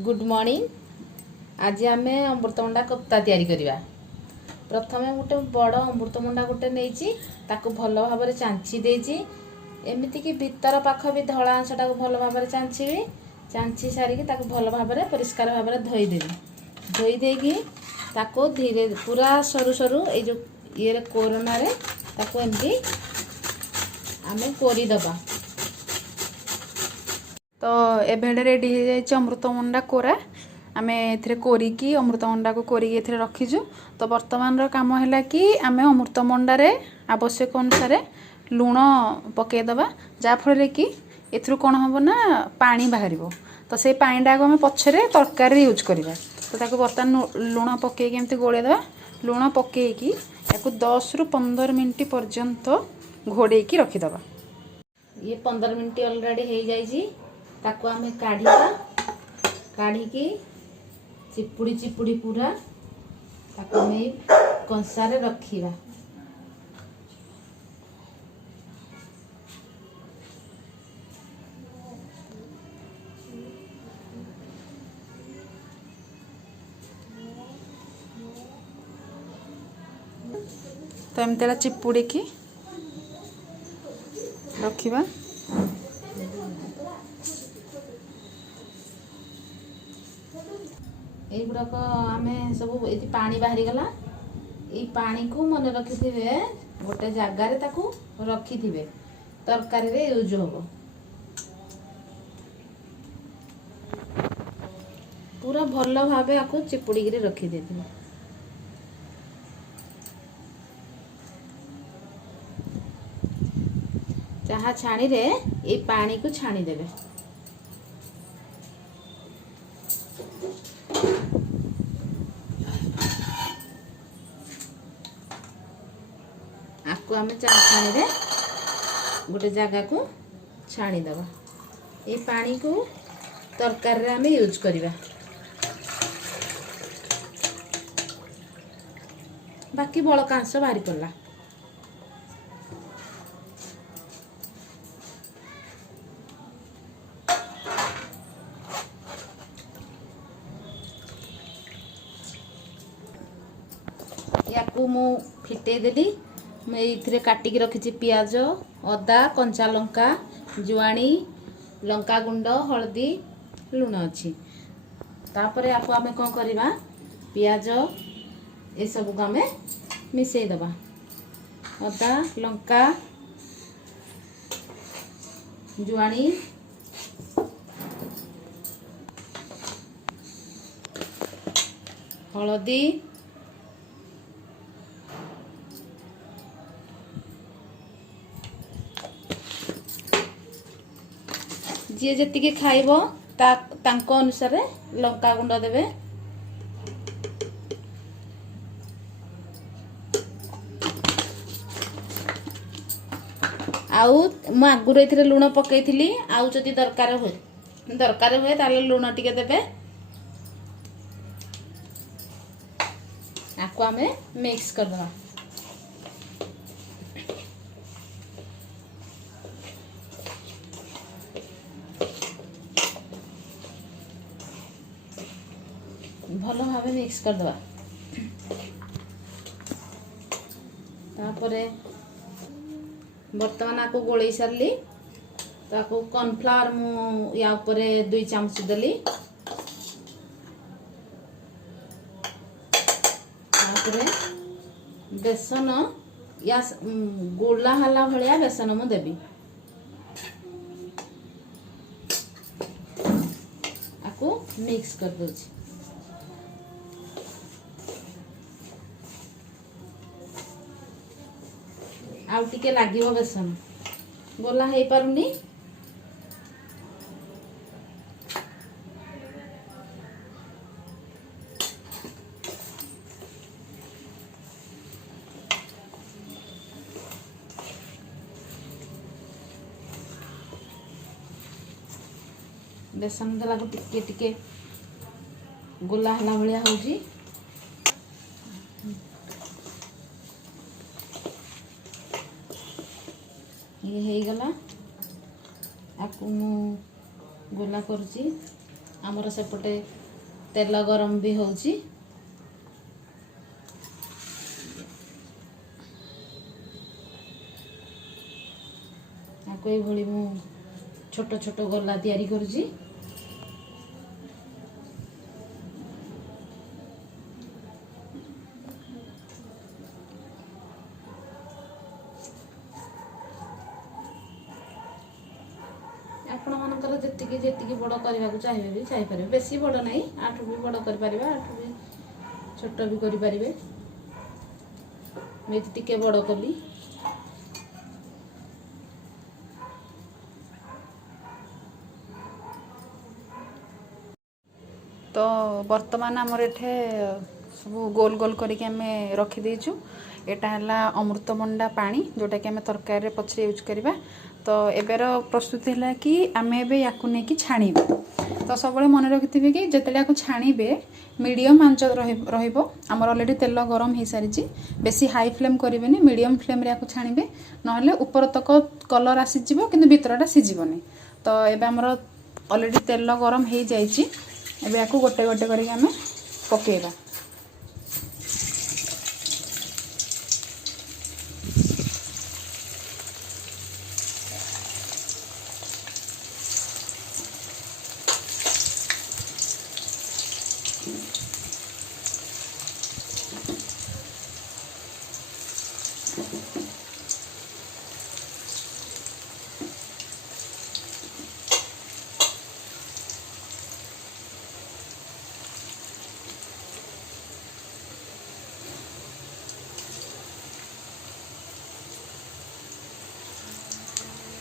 Good morning. आज आम अमृतभंडा कोफ्ता तैयारी करवा। प्रथम गोटे बड़ अमृतभंडा गोटे नहीं भल भाव चांची देची एमती कि भीतर पाख भी धला अंशटा भल भाव चांची चांची सारिकी भल भाव परिष्कार भाव धोईदेवी। धोईदेकी धीरे पूरा सरू सरू ये ये कोरोना एमती आम कोरीदबा। तो एभेड रेडी हो जाए अमृतभंडा कोरा। आम ए कोरिकी अमृतभंडा को कोरिकी ए रखीजु। तो वर्तमान काम है कि आम अमृतभंडार आवश्यक अनुसार लुण पकईदबा जहाँफल कि एथु कौन हम ना पानी बाहर। तो से पानीटा को आम पछरे तरकारी यूज करवा। तो बर्तमान लुण पकईकी एमती गोलेदबा। लुण पकईकी या 10 ରୁ 15 मिनट पर्यंत घोड़ेकी रखीदबा। ये 15 मिनट ऑलरेडी हो जाइए। ताको आमे काढ़ीबा। काढ़ीकी चिपुड़ी चिपुड़ी पूरा ताको आमे कंसारे रखीबा। तो एमती चिपुड़ी की रखिबा। युड़ाक आम सब ये पानी बाहरी गला। ये पानी को मन रखि गोटे जगार रखि तरकारी रे यूज हो। पूरा भल भाव आपको चिपुड़ी रखिदे। चाहा छाणी रे ये पानी को छाणी देबे। आपको आम छाणी रे गोटे जगह को छाणी दबा। ये पानी को तरकारी रे आम यूज करवा। बाकी बड़का अंश बाहरी पड़ला। या मु फिटे देली। मैं काटिकी रखी पियाज अदा कंचा लंका जुआणी लंका गुंड हलदी लुण अच्छी। तापरे आपको आमे कौन करवा पियाज ये सब को आमे मिसई दबा। अदा लंका जुआणी हलदी जी जी खाइब तांको अनुसार लंका गुंड देवे। आउ मु आगुरी ए लुण पकई आउ जदि दरकार हुए ताले लुण टिके देवे। आपको आमे मिक्स कर दवा। भल भाव मिक्स कर दवा। तापरे बर्तमान आपको गोलई सारली। तो आपको कॉर्नफ्लावर मु या ऊपर 2 चामच देली। तापरे बेसन या गोला हाला भलिया बेसन मु देबी। आपको मिक्स कर दोछि। आउ टिके लागिवो बेसन गोला हे पारुनी। बेसन देला को टिके टिके गोला हला भलिया होजी। ये हो गला। आपको मु गोला करुची। आमर सेपटे तेल गरम भी होउची कोई भली मु छोट छोट गोला तैयारी करूची आपण मानकर जेतिकी जेतिकी बड़ करबा को चाहिए भी चाहि पारे बेसी बड़ नहीं आठु भी बड़ कर पारिबा आठु भी छोट भी करि पारिबे मैं टिके बड़ कली तो वर्तमान आमर एठे सब गोल गोल करके आम रखी देचु एटा है अमृतभंडा पानी जोटा कि आम तरकारी पछरे यूज करवा तो एबर प्रस्तुति है कि आम एबे याकु नहीं कि छाणीबे तो सब मन रखिथे कि जिते या छाणीबे मीडियम आंच रहिबो आमर ऑलरेडी तेल गरम हो सारी बेसी हाई फ्लेम करेंगे मीडियम फ्लेम रे छाणीबे नहले ऊपर तक कलर आसीजिवो किंतु भितरटा सीजिबोनी तो एबे आमर ऑलरेडी तेल गरम हो जाइए एबे याकु गोटे गोटे करके आम पकेइबा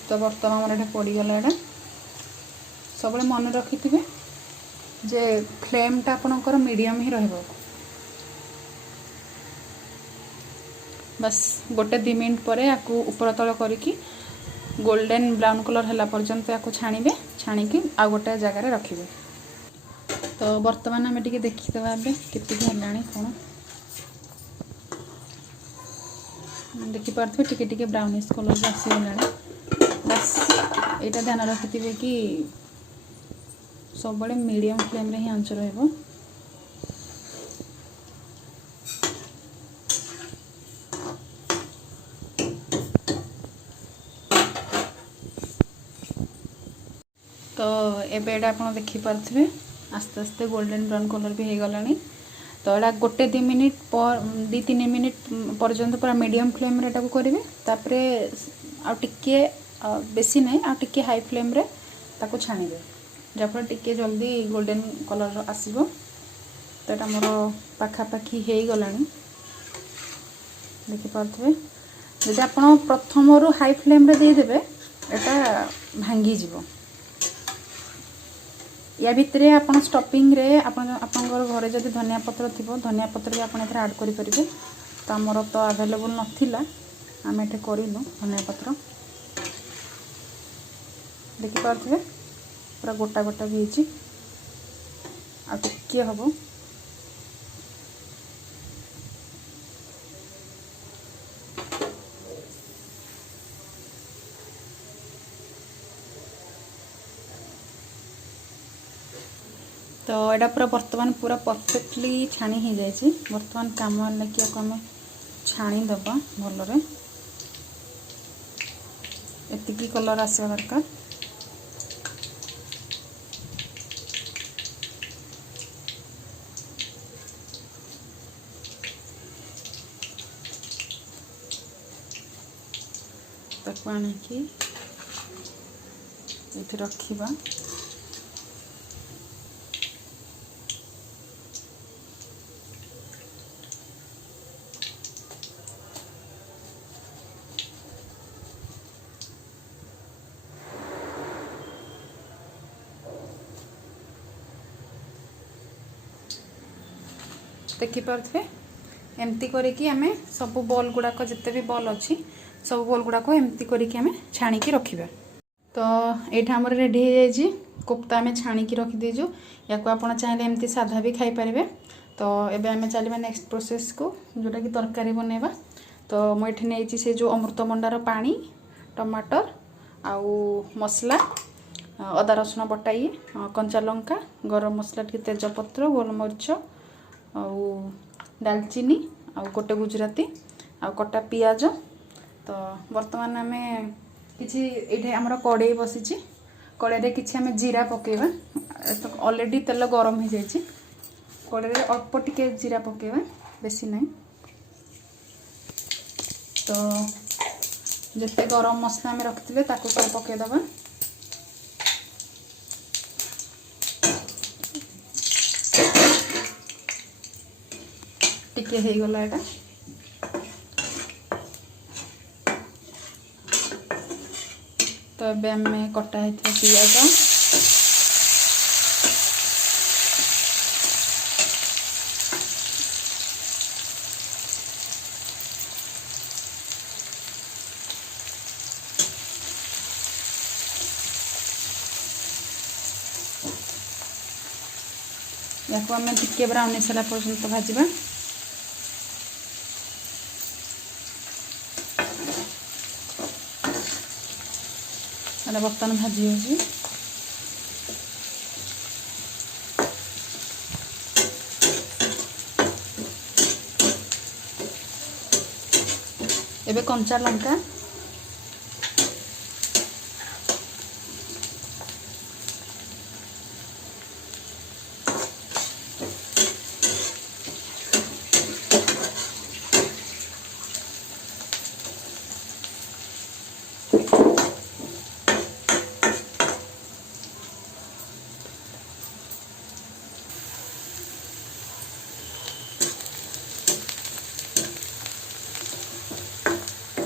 तो बर्तमान आमर ये पड़गला यहाँ सब मन रखि थे जे फ्लेमटा आपणकर मीडियम ही रहिबो बस गोटे 2 मिनट पर याकू ऊपर तल करके गोल्डन ब्राउन कलर है पर्यंत याकू छाणीबे छाणिकी आ गोटे जगार रखिबे तो बर्तमान आम टे देखीदे केति है कौन देखिपे टिके टिके ब्राउनिश कलर आसीगला बस यहाँ ध्यान रखिथे कि सब मीडियम फ्लेम रे ही आंच रहिबो तो एबे एटा आपण देखि पारथिबे आस्ते आस्ते गोल्डन ब्राउन कलर भी हो गलानी तो एटा गोटे 2 मिनिट पर 2-3 मिनिट पर्यंत पूरा मीडियम फ्लेम रे करेंगे तापरे आ टिके बेसी नहीं आ टिके हाई फ्लेम रे ताको छाणीबे जहाँफल टिके जल्दी गोल्डन कलर आसीबो तो यहाँ मोर पाखापाखी हो गलानी देखिपे जदि आप प्रथम रु हाई फ्लेम रे देदेवे एटा भांगी जीवो या भितर आप स्टफिंग रे आपनकर घरे जदि धनिया पत्र थी धनिया पत्र भी आप ऐड करेंगे तो आमर तो अवेलेबल नाला आम ये करूँ धनिया पत्र देखिपे पूरा गोटा गोटा भी टिके हम तो यहाँ पूरा बर्तमान पूरा परफेक्टली छाणी हो जाए बर्तमान काम है कि आम छाणीदबा भलरे एतिकी कलर आसवा दरकार ताको आनिकी ये रखिबा देखिपे एमती करके आम सब बॉल गुड़ाक जिते भी बॉल अच्छी सब बॉल गुड़ाक एमती करके आम छाणिकी रखिबा तो यहाँ आमर रेडी हो जाए कोफ्ता आम छाणिकी रखीदेजु या आप चाहिए एमती साधा भी खाई पारे तो एबे आम चलवा नेक्स्ट प्रोसेस को जोटा कि तरकारी बनैबा तो मुझे नहीं से जो अमृतभंडार पानी टमाटर आउ मसला अदा रसुण बटा ये कंचा लंका गरम मसला टी तेजपत्र गोलमरीच आउ दालचीनी आउ गोटे गुजराती आउ कटा पियाज। तो वर्तमान आम कि आमर कड़े बसी कड़े किसी आम जीरा पकेबा ऑलरेडी तेल गरम हो जाए कड़े अल्प टिके जीरा पकेबा बेसी नहीं। तो जिते गरम मसला आम रखिथे ताको सब पकेदबा। टिके हो गला एटा तो ଏବେ ଆମେ କଟା ହେଇଥିବା ପିଆଜ याको आम टिके ब्राउन होगा पर्यंत भाजवा। बर्तमान भाजी हो एबे कंचा लंका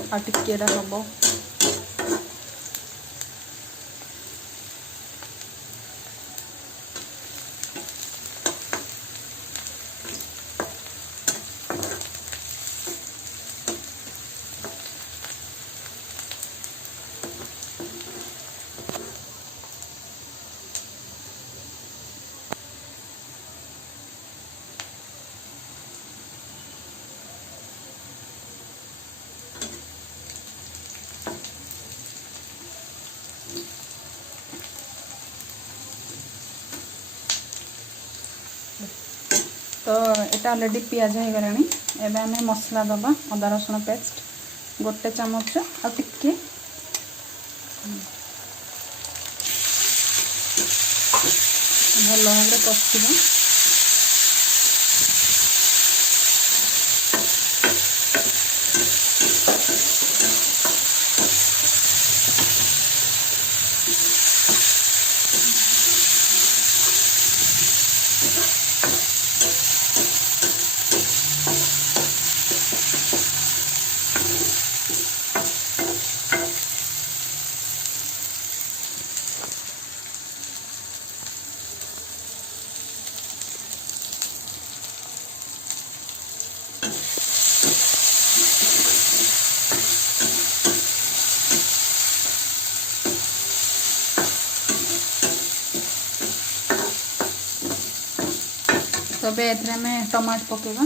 आ टिके हम तो यहाँ ऑलरेडी पियाज हो गला। एबे आम मसला दबा अदा रसुण पेस्ट गोटे चामच आ टिके भल भाव कषा। तो बे एथरे में टमाट पकेबा।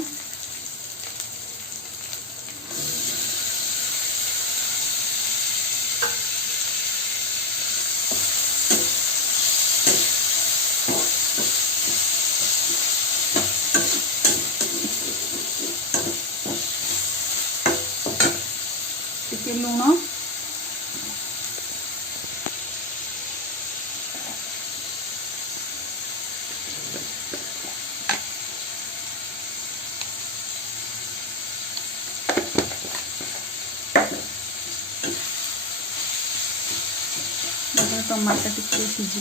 टिके लूण टमाटर टिके सीझ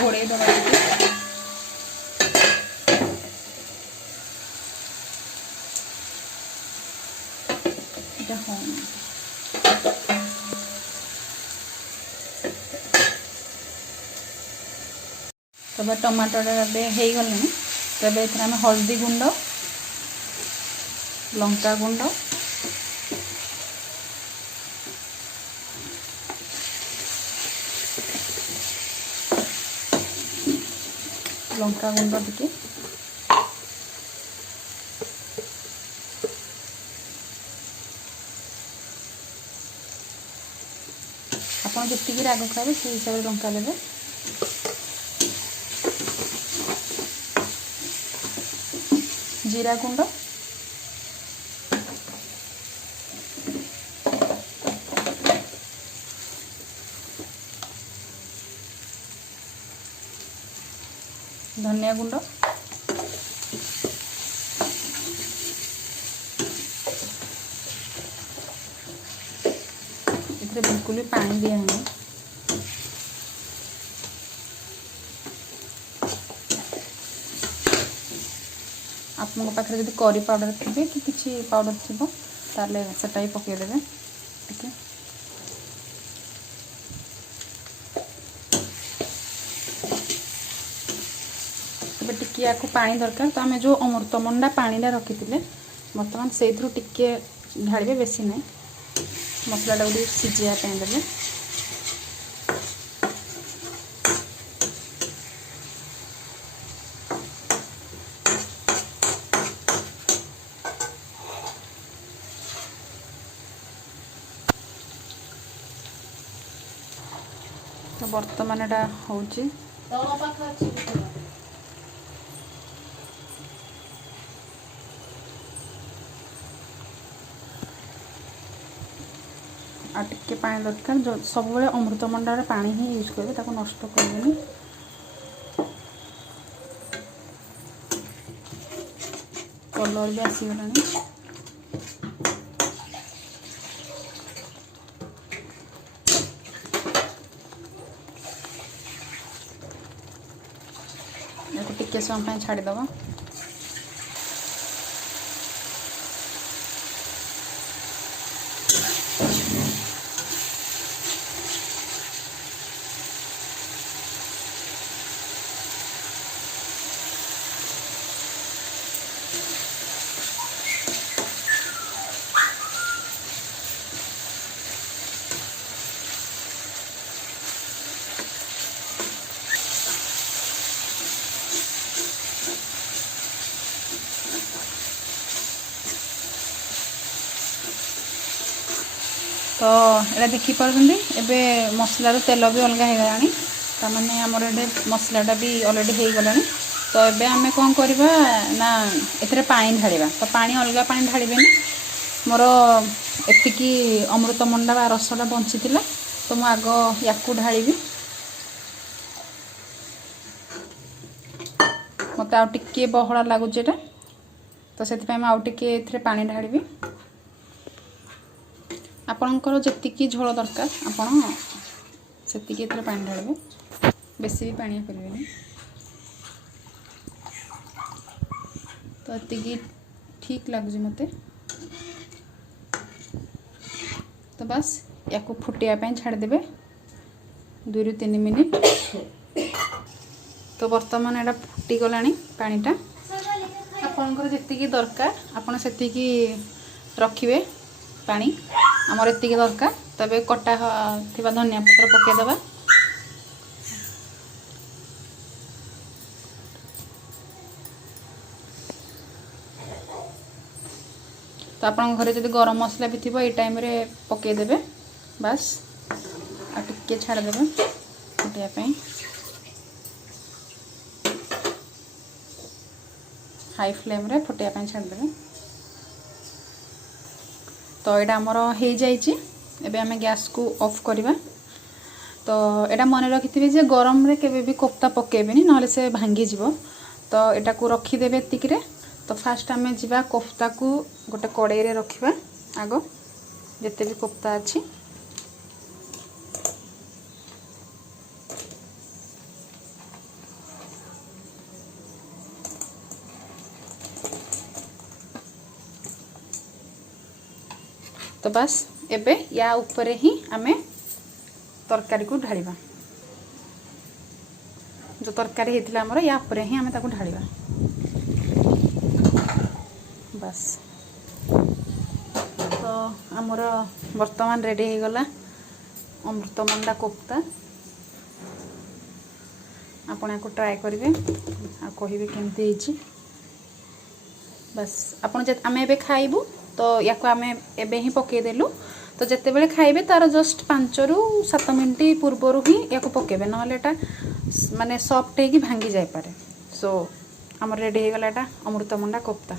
घोड़े दबा तब टमाटर हो गले। तब ये हल्दी गुंड लंका गुंड लंका गुंड टिके आपन जितकी राग खाइबे से हिसाब से लंका देबे। जीरा गुंड, धनिया गुंड, इतने बिल्कुल भी पानी दिया नहीं। आपन पाखे जब करी पाउडर थे कि किसी पाउडर थी ताले सेटा ही पकईदेवे टिके। तबे टिके या पानी दरकार तो आम जो अमृतभंडा पानी रखी थे बर्तमान से टिके ढालिए, बेसी ना मसलाटा गोटे सिझापी देवे। तो बर्तमान एटा होची आ टिके पानी दरकार। जो सब बेले अमृतभंडार पानी ही यूज करेंगे, ताको नष्ट करेंगे। कलर भी आसीगलानी। टिके समय छाड़ीदबा। तो ये देखिपारे एबे मसलार तेल भी अलग हो गलानी, ताने आमर ये मसलाटा भी अलरेडी हो गलानी। तो ये आम कौन करवा ना एथरे पानी ढालिबा। तो पानी अलग पानी ढालिबेनी, मोर एतिकी अमृतभंडा बा रसटा बंची तो मु आग याकू ढालिबी। मत आउ टिके बहला लगुच, तो से आउ टिके एथरे पानी ढालिबी। आपणकर जी झोल दरकार आपण से पानी ढालिबे, बेसी भी पानी करें। तो ये ठीक लगुच मते। तो बस या फुटिया छाड़देवे 2 ରୁ 3 मिनिट। तो बर्तमान एटा फुटीगला पानीटा। आपणकर जी दरकार आपण से रखिए पानी। आमर एतिक दरकार। तबे कटा थिबा धनिया पत्र पकेदेबा। तो आपन घरे जदि गरम मसला भी थी ये टाइम रे पकेदेबे। बस आ टिके छाड़देबे फुटिया ପାଇଁ। हाई फ्लेम रे फुटिया ପାଇଁ छाड़देबे। तो यहाँ आमर हो जाइए। एबे आमे गैस को ऑफ करवा। तो यहाँ मन रखिथे जे गरम रे केबे भी कोफ्ता पकेबेनी, नहले से भांगी जीवो। तो एटा को रखीदेवे एतिकरे। तो फास्ट आमे जीवा कोफ्ता को गोटे कड़ाई रे रखिबा। आगो जेते भी कोफ्ता अछि तो बस एबे या ऊपर ही आमे तरकारी को ढालिबा। जो तरकारी हेतिला हमर या ऊपर ही आमे ताको ढालिबा। बस तो हमर वर्तमान रेडी हो गला अमृतभंडा कोफ्ता। ଆପଣ ୟାକୁ ଟ୍ରାଏ କରିବେ ଆଉ କହିବେ କେମିତି ହେଇଛି। ବାସ୍ ଆପଣ ଆମେ ଏବେ ଖାଇବୁ ତ ୟାକୁ ଆମେ ଏବେ ହିଁ ପକାଇଦେଲୁ। ତ ଯେତେବେଳେ ଖାଇବେ ତାର ଜଷ୍ଟ 5 ରୁ 7 ମିନିଟ୍ ପୂର୍ବରୁ ହିଁ ୟାକୁ ପକାଇବେ, ନହେଲେ ଏଟା ମାନେ ସଫ୍ଟ ହେଇକି ଭାଙ୍ଗି ଯାଇପାରେ। ସୋ ଆମର ରେଡ଼ି ହେଇଗଲା ଏଟା ଅମୃତଭଣ୍ଡା କୋପ୍ତା।